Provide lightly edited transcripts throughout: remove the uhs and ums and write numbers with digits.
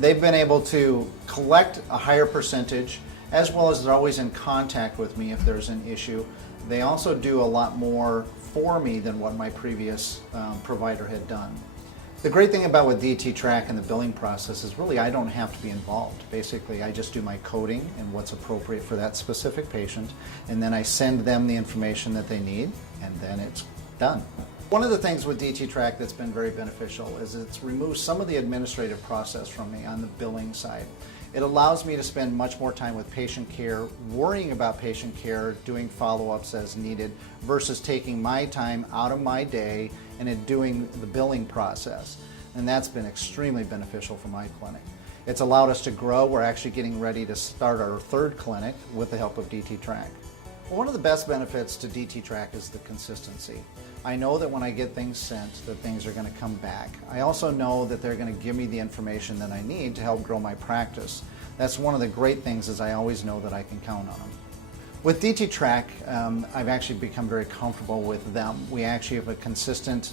They've been able to collect a higher percentage, as well as they're always in contact with me if there's an issue. They also do a lot more for me than what my previous provider had done. The great thing about with DT Track and the billing process is really I don't have to be involved. Basically, I just do my coding and what's appropriate for that specific patient, and then I send them the information that they need, and then it's done. One of the things with DT Track that's been very beneficial is it's removed some of the administrative process from me on the billing side. It allows me to spend much more time with patient care, worrying about patient care, doing follow-ups as needed, versus taking my time out of my day and doing the billing process. And that's been extremely beneficial for my clinic. It's allowed us to grow. We're actually getting ready to start our third clinic with the help of DT Track. One of the best benefits to DT Track is the consistency. I know that when I get things sent, that things are going to come back. I also know that they're going to give me the information that I need to help grow my practice. That's one of the great things, is I always know that I can count on them. With DT Track, I've actually become very comfortable with them. We actually have a consistent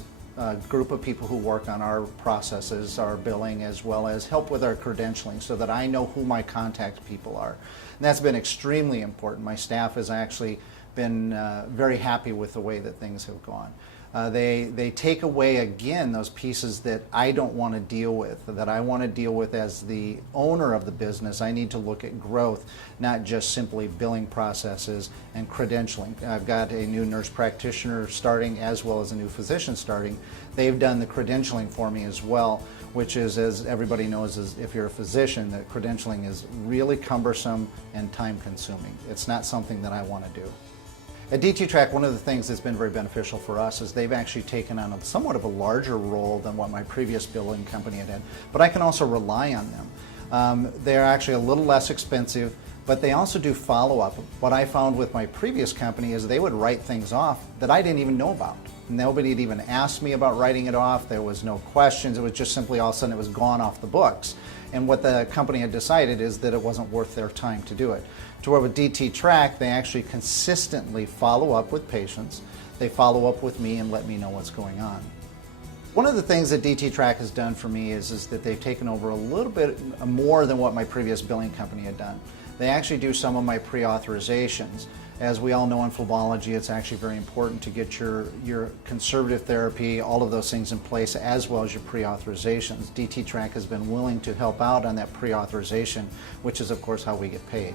group of people who work on our processes, our billing, as well as help with our credentialing, so that I know who my contact people are. And that's been extremely important. My staff has actually been very happy with the way that things have gone. They take away, again, those pieces that I don't want to deal with, that I want to deal with as the owner of the business. I need to look at growth, not just simply billing processes and credentialing. I've got a new nurse practitioner starting, as well as a new physician starting. They've done the credentialing for me as well, which is, as everybody knows, is if you're a physician, that credentialing is really cumbersome and time consuming. It's not something that I want to do. At DT Track, one of the things that's been very beneficial for us is they've actually taken on somewhat of a larger role than what my previous billing company had, but I can also rely on them. They're actually a little less expensive, but they also do follow-up. What I found with my previous company is they would write things off that I didn't even know about. Nobody had even asked me about writing it off. There was no questions. It was just simply all of a sudden it was gone off the books. And what the company had decided is that it wasn't worth their time to do it. To where with DT Track, they actually consistently follow up with patients. They follow up with me and let me know what's going on. One of the things that DT Track has done for me is that they've taken over a little bit more than what my previous billing company had done. They actually do some of my pre-authorizations. As we all know in phlebology, it's actually very important to get your conservative therapy, all of those things in place, as well as your pre-authorizations. DT Track has been willing to help out on that pre-authorization, which is of course how we get paid.